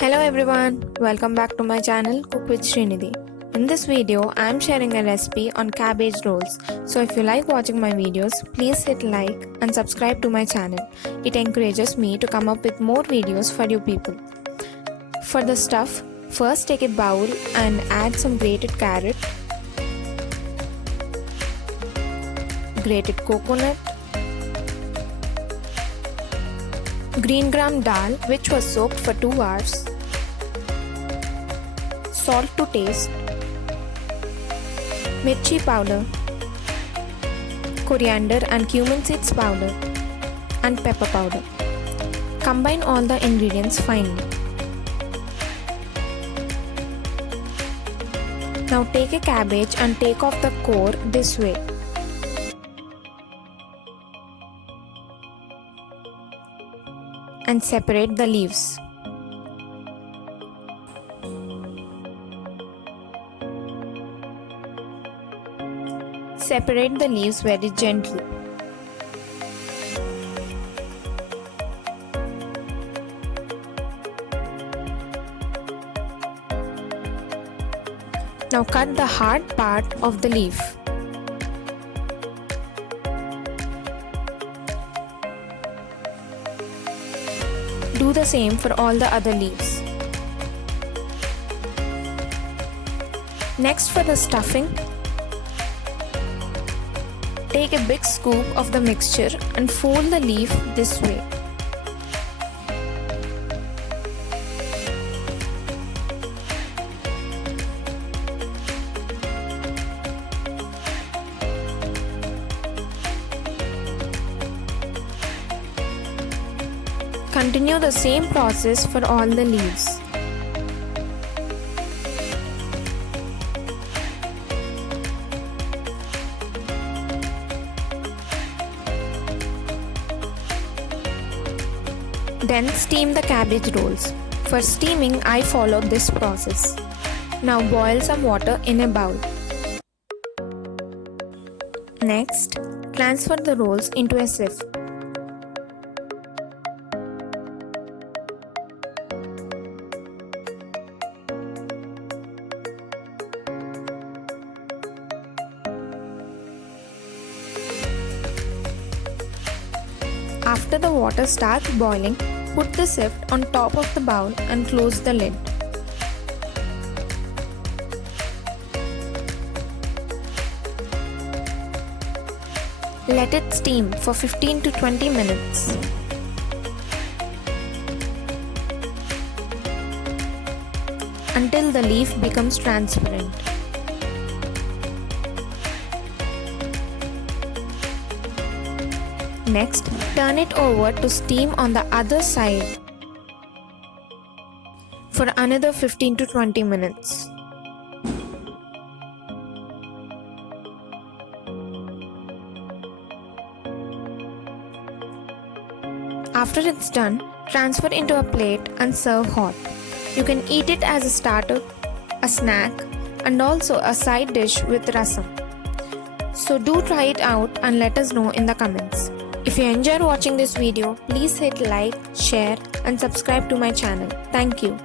Hello everyone, welcome back to my channel Cook with Srinidhi. In this video, I am sharing a recipe on cabbage rolls. So if you like watching my videos, please hit like and subscribe to my channel. It encourages me to come up with more videos for you people. For the stuff, first take a bowl and add some grated carrot, grated coconut, green gram dal which was soaked for 2 hours, salt to taste, mirchi powder, coriander and cumin seeds powder, and pepper powder. Combine all the ingredients finely. Now take a cabbage and take off the core this way. And separate the leaves. Separate the leaves very gently. Now cut the hard part of the leaf. Do the same for all the other leaves. Next, for the stuffing, take a big scoop of the mixture and fold the leaf this way. Continue the same process for all the leaves. Then steam the cabbage rolls. For steaming, I followed this process. Now boil some water in a bowl. Next, transfer the rolls into a sieve. After the water starts boiling, put the sieve on top of the bowl and close the lid. Let it steam for 15 to 20 minutes. Until the leaf becomes transparent. Next, turn it over to steam on the other side for another 15 to 20 minutes. After it's done, transfer into a plate and serve hot. You can eat it as a starter, a snack, and also a side dish with rasam. So do try it out and let us know in the comments. If you enjoyed watching this video, please hit like, share and subscribe to my channel. Thank you.